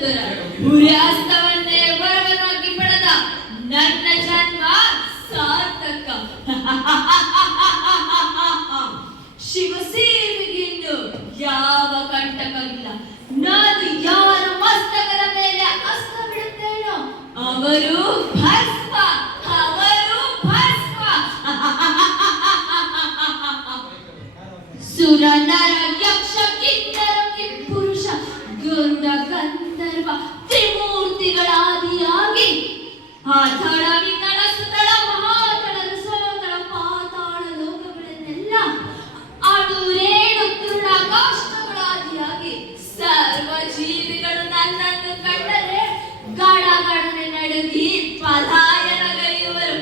ನಂತರ ಸೂರ್ಯಾಸ್ತವನ್ನೇ ವರವನ್ನಾಗಿ ಪಡೆದ ನನ್ನ ಜನ್ಮ ಸಾರ್ಥಕ. ಶಿವಸೇವೆಗಿಂದು ಯಾವ ಕಂಟಕವಿಲ್ಲ. ನಾನು ಯಾರ ಮಸ್ತಕದ ಮೇಲೆ ಅಸ್ತ ಬಿಡುತ್ತೇನೋ ಅವರು ಭಸ್ಮ, ಅವರು ಭಸ್ಮ. ಸುರ ನರ ಯಕ್ಷ ಕಿನ್ನರ ಕಿಂಪುರುಷ ಗರುಡ ಗಂಧರ್ವ ತ್ರಿಮೂರ್ತಿಗಳಾದಿಯಾಗಿ ಆತಳ ವಿತಳ ಸುತಳ ಮಹಾತಳ ರಸತಳ ಪಾತಾಳ ಲೋಕಗಳನ್ನೆಲ್ಲ ಅಣುರೇಣು ತೃಣಾಕಾಷ್ಟಗಳಾದಿಯಾಗಿ ಸರ್ವ ಜೀವಿಗಳು ನನ್ನನ್ನು ಕಂಡರೆ ಗಡಗಡನೆ ನಡುಗಿ ಪಲಾಯನಗೈಯುವರು.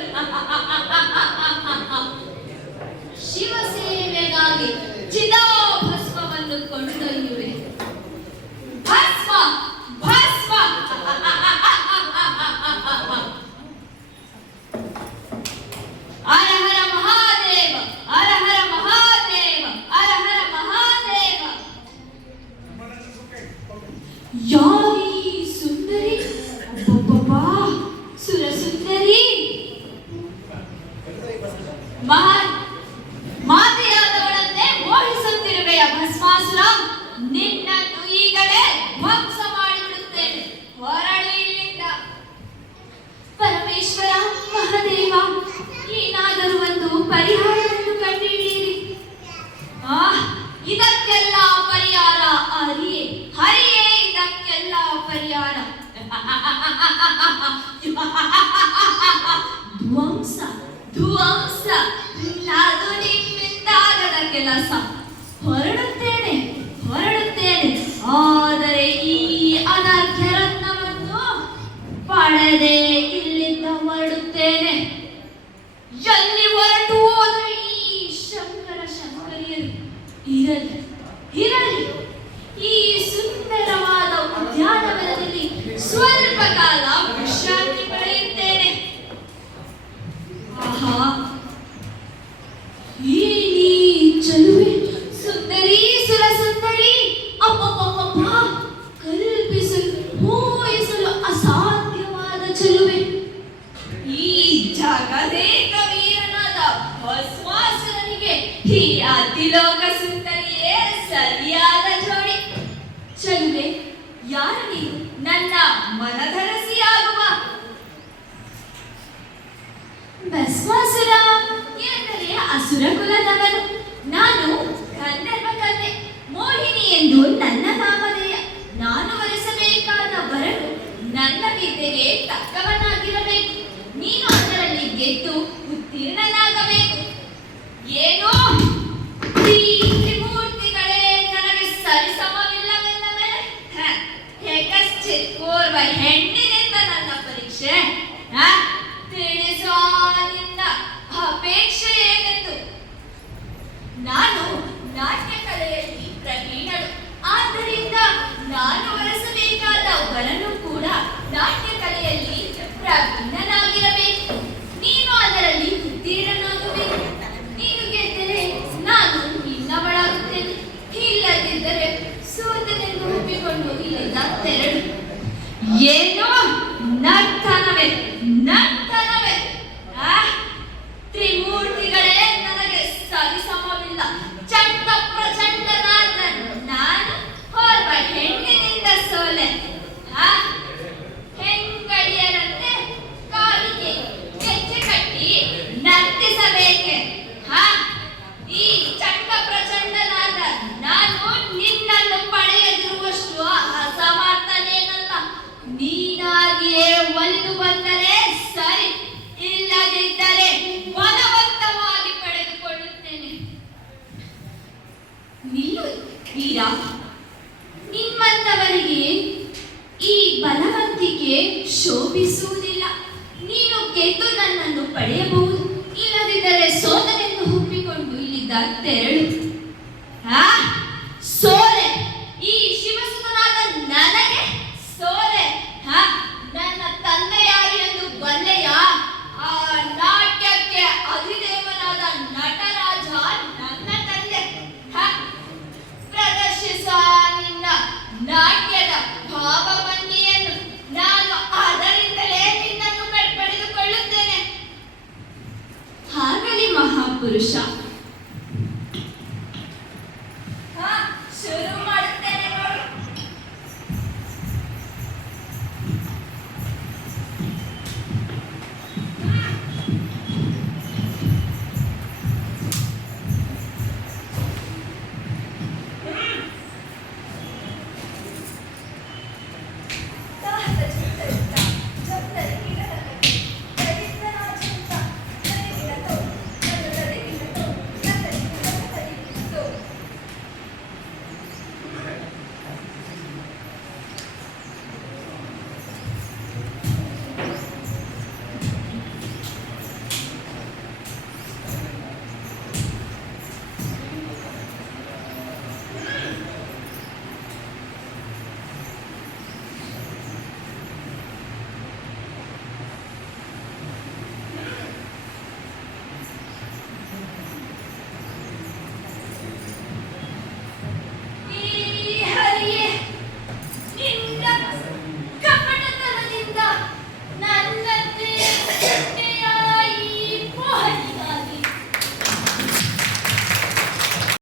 ಶಿವಸೇವೆಗಾಗಿ ಚಿದಾಭಸ್ಮವನ್ನು ಕೊಂಡೊಯ್ಯುವೆ. ಭಸ್ಮ ಭಸ್ಮ. ಹರ ಹರ ಮಹಾದೇವ, ಹರ ಹರ ಮಹಾದೇವ, ಹರ ಹರ ಮಹಾದೇವ. ಯಾರೀ ಸುಂದರಿ? ಅಬ್ಬಬ್ಬಾ, ಸುರ ಸುಂದರಿ. ಮಾತೆಯಾದವಳನ್ನೇ ಮೋಹಿಸುತ್ತಿರುವೆಯ ಭಸ್ಮಾಸುರ, ನಿನ್ನನ್ನು ಈಗಲೇ ಧ್ವಂಸ ಮಾಡಿಬಿಡುತ್ತೇನೆ. ಹೊರಡು ಇಲ್ಲಿಂದ. ಪರಮೇಶ್ವರ, ಮಹಾದೇವ, ಏನಾದರೂ ಒಂದು ಪರಿಹಾರವನ್ನು ಕಂಡುಹಿಡಿಯಿರಿ. ಇದಕ್ಕೆಲ್ಲ ಪರಿಹಾರ ಹರಿಯೇ, ಹರಿಯೇ ಇದಕ್ಕೆಲ್ಲ ಪರಿಹಾರ. ಧ್ವಂಸ ಧ್ವಂಸ, ಅದು ನಿಮ್ಮಿಂದಾಗದ ಕೆಲಸ. ಹೊರಡುತ್ತೇನೆ ಹೊರಡುತ್ತೇನೆ, ಆದರೆ ಈ ಅನರ್ಘ್ಯ ರತ್ನವನ್ನು ಪಡೆದೇ ಇಲ್ಲಿಂದ ಹೊರಡುತ್ತೇನೆ. ಎಲ್ಲಿ ಹೊರಟು ಹೋದರೆ ಈ ಶಂಕರ ಶಂಕರಿಯರು ಇರಲಿ ಇರಲಿ. ಈ ಸುಂದರವಾದ ಉದ್ಯಾನವನದಲ್ಲಿ ಸ್ವಲ್ಪ ಕಾಲ ವಿಶ್ರಾಂತಿ ಪಡೆಯುತ್ತೇನೆ. ಆಹಾ, ಈ ಚಲುವೆ, ಸುಂದರಿ, ಸುರ ಸುಂದರಿ. ಅಪ್ಪಪ್ಪಪ್ಪ, ಕಲ್ಪಿಸಲು ಊಹಿಸಲು ಅಸಾಧ್ಯವಾದ ಚಲುವೆ. ಈ ಜಗದೇಕ ವೀರನಾದ ಭಸ್ಮಾಸುರನಿಗೆ ಈ ಅತಿಲೋಕ ಸುಂದರಿಯೇ ಸರಿಯಾದ ಜೋಡಿ. ಚಲುವೆ, ಯಾರು ನೀನು? ನನ್ನ ಮನಧರಸಿಯಾಗುವ. ಭಸ್ಮಾಸುರ ಎಂದರೆ ಅಸುರ ಕುಲದವನು. ನಾನು ಗಂಧರ್ವ ಕನ್ಯೆ ಮೋಹಿನಿ ಎಂದು ನನ್ನ ನಾಮಧೇಯ. ನಾನು ವರಿಸಬೇಕಾದ ವರನು ನನ್ನ ವಿದ್ಯೆಗೆ ತಕ್ಕವನಾಗಿರಬೇಕು. ನೀನು ಅದರಲ್ಲಿ ಗೆದ್ದು ಉತ್ತೀರ್ಣನಾಗಬೇಕು. ಏನೋ ತ್ರಿಮೂರ್ತಿಗಳೇ ನನಗೆ ಸರಿಸಮವಿಲ್ಲವೆಂದ ಮೇಲೆ ಹೇಗಶ್ಚಿತ್ ಕೋರ್ವ ಹೆಣ್ಣಿನಿಂದ ನನ್ನ ಪರೀಕ್ಷೆ ತಿಳಿಸೋ ನಿನ್ನ ಅಪೇಕ್ಷೆ ಏನೆಂದು. ನಾನು ನಾಟ್ಯ ಕಲೆಯಲ್ಲಿ ಪ್ರವೀಣಳು. ಆದ್ದರಿಂದ ನಾನು ವರಿಸಬೇಕಾದ ವರನು ಕೂಡ ನಾಟ್ಯ ಕಲೆಯಲ್ಲಿ ಪ್ರವೀಣನಾಗಿರಬೇಕು. ನೀನು ಅದರಲ್ಲಿ ಉತ್ತೀರ್ಣನಾಗಬೇಕು. ನೀನು ಗೆದ್ದರೆ ನಾನು ನಿನ್ನವಳಾಗುತ್ತೇನೆ, ಇಲ್ಲದಿದ್ದರೆ ಸೋತನೆಂದು ಒಪ್ಪಿಕೊಂಡು ಇಲ್ಲಿಂದ ತೆರಳು. ಏನೋ ನರ್ತನವೇ ನರ್ತನವೇ. ತ್ರಿಮೂರ್ತಿಗಳೇ ನನಗೆ ಸರಿಸಮವಿಲ್ಲ. ಚಂಡ ಪ್ರಚಂಡನಾದ ನಾನು ಓರ್ವ ಹೆಣ್ಣಿನಿಂದ ಸೋಲೆ. ಹೆಂಗಡಿಯರಂತೆ ಕಾಲಿಗೆ ಗೆಜ್ಜೆ ಕಟ್ಟಿ ನರ್ತಿಸಬೇಕೆ? ಈ ಚಂಡ ಪ್ರಚಂಡನಾದ ನಾನು ನಿನ್ನನ್ನು ಪಡೆಯದಿರುವಷ್ಟು ಅಸಮರ್ಥನೇನಲ್ಲ. ನೀನಾಗಿಯೇ ಒಲಿದು ಬಂದರೆ ಸರಿ, ಇಲ್ಲದಿದ್ದರೆ ಬಲವಂತವಾಗಿ ಪಡೆದುಕೊಳ್ಳುತ್ತೇನೆ. ನಿಲ್ಲು ವೀರ, ನಿಮ್ಮಂತವರಿಗೆ ಈ ಬಲವಂತಿಕೆ ಶೋಭಿಸುವುದಿಲ್ಲ. ನೀನು ಗೆದ್ದು ನನ್ನನ್ನು ಪಡೆಯಬಹುದು, ಇಲ್ಲದಿದ್ದರೆ ಸೋದನೆಂದು ಒಪ್ಪಿಕೊಂಡು ಇಲ್ಲಿದ್ದ ತೆರಳು.